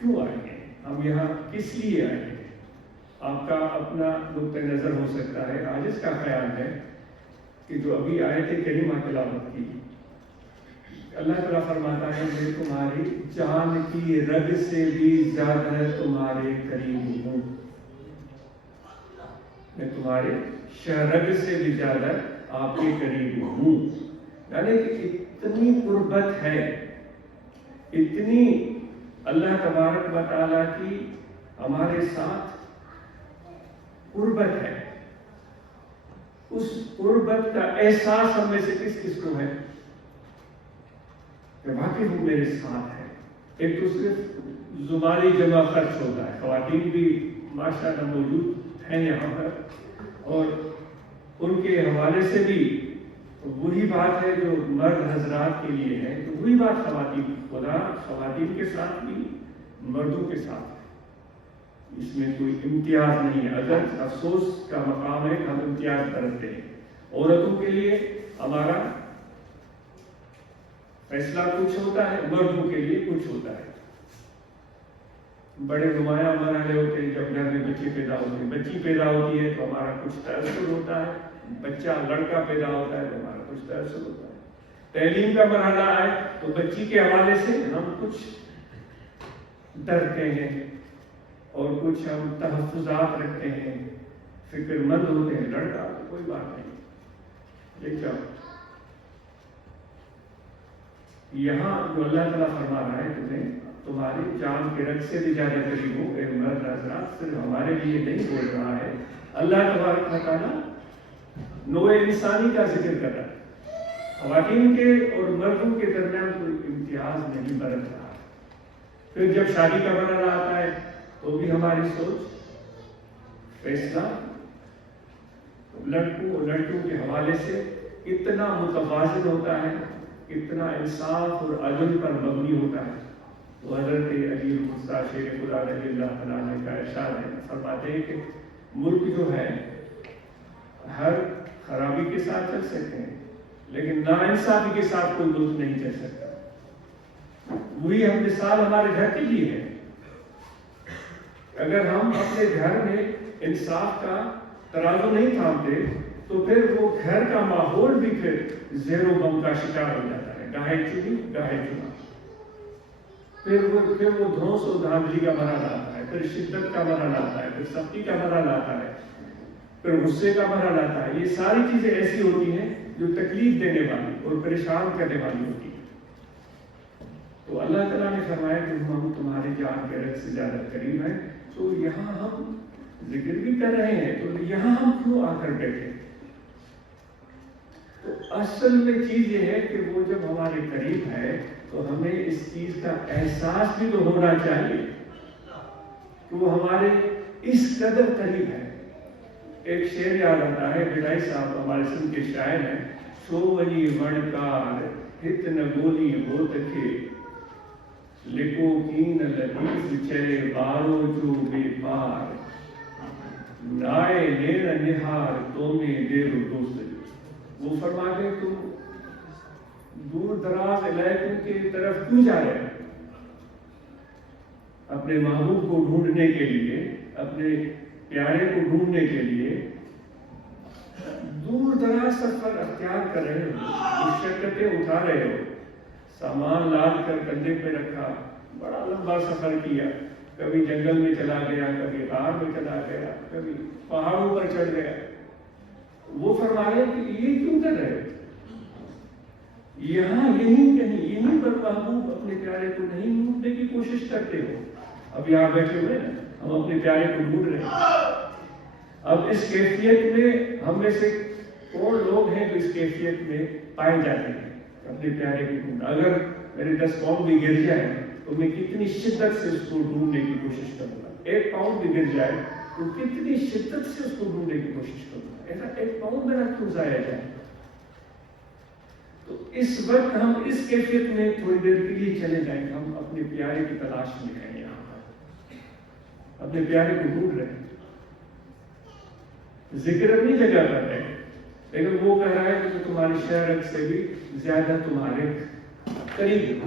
کیوں آئے ہیں, ہم یہاں کس لیے آئے ہیں. آپ کا اپنا نقطۂ نظر ہو سکتا ہے. آج اس کا خیال ہے کہ جو ابھی آیت کریمہ تلاوت کی, اللہ تعالیٰ فرماتا ہے میں تمہاری جان کی رگ سے بھی زیادہ تمہارے قریب ہوں, میں تمہارے رگ سے بھی زیادہ آپ کے قریب ہوں. یعنی کہ اتنی قربت ہے, اتنی اللہ تبارک و تعالیٰ کی ہمارے ساتھ قربت ہے. اس قربت کا احساس ہم میں سے کس کس کو ہے کہ واقعی وہ میرے ساتھ ہے. ایک تو صرف زبانی جمع خرچ ہوتا ہے, خواتین بھی ماشاءاللہ موجود ہیں یہاں پر, اور ان کے حوالے سے بھی وہی بات ہے جو مرد حضرات کے لیے ہے, تو وہی بات خواتین, خدا خواتین کے ساتھ بھی مردوں کے ساتھ ہے. اس میں کوئی امتیاز نہیں ہے. اگر افسوس کا مقام ہے کہ ہم امتیاز برتتے ہیں. عورتوں کے لیے ہمارا فیصلہ کچھ ہوتا ہے, مردوں کے لیے کچھ ہوتا ہے. بڑے نمایاں مرحلے ہوتے ہیں جب گھر میں بچے پیدا ہوتے ہیں. بچی پیدا ہوتی ہے تو ہمارا کچھ تأثر ہوتا ہے, بچہ لڑکا پیدا ہوتا ہے تو ہمارا کچھ تأثر ہوتا ہے. تعلیم کا مرحلہ آئے تو بچی کے حوالے سے ہم کچھ ڈرتے ہیں اور کچھ ہم تحفظات رکھتے ہیں, فکر مند ہوتے ہیں. لڑکا تو کوئی بات نہیں, لیکن یہاں جو اللہ تعالیٰ فرما رہا ہے تمہیں تمہاری جان کے رگ سے بھی زیادہ قریب ہو. اے مرد حضرات, صرف ہمارے لیے نہیں بول رہا ہے, اللہ تبارک و تعالیٰ نوع انسانی کا ذکر کر رہا ہے. خواتین کے اور مردوں کے درمیان کوئی امتیاز نہیں برت رہا. پھر جب شادی کا مرحلہ آتا ہے تو بھی ہماری سوچ فیصلہ لڑکوں اور لڑکیوں کے حوالے سے اتنا متوازن ہوتا ہے, اتنا انصاف اور عدل پر مبنی ہوتا ہے. تو حضرت علی المصطفیٰ شیر خدا رضی اللہ عنہ کا ارشاد ہے, فرماتے ہیں کہ ملک جو ہے ہر خرابی کے ساتھ چل سکتے ہیں, لیکن ناانصافی کے ساتھ کوئی ملک نہیں چل سکتا. وہی ہم مثال ہمارے گھر کے لیے ہے. اگر ہم اپنے گھر میں انصاف کا ترازو نہیں تھامتے تو پھر وہ گھر کا ماحول بھی پھر زہر و غم کا شکار ہو جاتا ہے. گاہے چنی گاہے چنا, پھر وہ دھوس و دھاندلی کا مرحلہ آتا ہے, پھر شدت کا مرحلہ آتا ہے, پھر سختی کا مرحلہ آتا ہے, پھر غصے کا مرحلہ آتا ہے. یہ ساری چیزیں ایسی ہوتی ہیں جو تکلیف دینے والی اور پریشان کرنے والی ہوتی ہیں. تو اللہ تعالیٰ نے فرمایا کہ ہم تمہاری جان کے رگ سے زیادہ قریب ہیں. تو یہاں ہم ذکر بھی کر رہے ہیں, تو یہاں ہم کیوں آ کر بیٹھے؟ تو اصل میں چیز یہ ہے کہ وہ جب ہمارے قریب ہے تو ہمیں اس چیز کا احساس بھی تو ہونا چاہیے کہ وہ ہمارے اس قدر قریب ہے. ایک شعر یاد آتا ہے, بڑائی صاحب ہمارے سندھ کے شاعر ہیں, سو ولی وڑکار ہت نہ گولی ہو تکے لکو کین لطیف چلے بارو جو بے پار نائے لین نہار تو میں دیر دوست. وہ فرماتے تم دور دراز علاقوں کی طرف کیوں جا رہے ہیں؟ اپنے محبوب کو ڈھونڈنے کے لیے, اپنے پیارے کو ڈھونڈنے کے لیے دور دراز سفر اختیار کر رہے ہو, مشقتیں اٹھا رہے ہو, سامان لاد کر کندھے پہ رکھا, بڑا لمبا سفر کیا, کبھی جنگل میں چلا گیا, کبھی غار میں چلا گیا, کبھی پہاڑوں پر چڑھ گیا. وہ فرما رہے کہ یہ کیوں کر رہے ہو؟ یہاں یہیں پر محبوب اپنے پیارے کو نہیں ڈھونڈنے کی کوشش کرتے ہو. اب یہاں بیٹھے ہوئے نا, ہم اپنے پیارے کو ڈھونڈ رہے ہیں. اب اس کیفیت میں ہم میں سے کون لوگ ہیں جو اس کیفیت میں پائے جاتے ہیں اپنے پیارے کو ڈھونڈ؟ اگر میرے 10 پاؤنڈ بھی گر جائے تو میں کتنی شدت سے اس کو ڈھونڈنے کی کوشش کروں گا. 1 پاؤنڈ بھی گر جائے تو کتنی شدت سے اس کو ڈھونڈنے کی کوشش کروں گا. ایسا 1 پاؤنڈ میرا کیوں ضائع جائے؟ تو اس وقت ہم اس کیفیت میں تھوڑی دیر کے لیے چلے جائیں گے. ہم اپنے پیارے کی تلاش میں ہیں, یہاں پر اپنے پیارے کو ڈھونڈ رہے ہیں. ذکر اپنی جگہ کر رہے ہیں, لیکن وہ کہہ رہا ہے کہ تمہاری شہرت سے بھی زیادہ تمہارے قریب.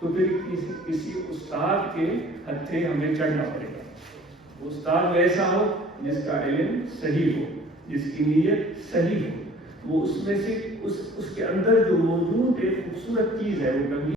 تو پھر کسی استاد کے ہتھے ہمیں چڑھنا پڑے گا. استاد ایسا ہو جس کا علم صحیح ہو، جس کی نیت صحیح ہو، وہ اس میں سے اس کے اندر جو موجود ایک خوبصورت چیز ہے وہ کبھی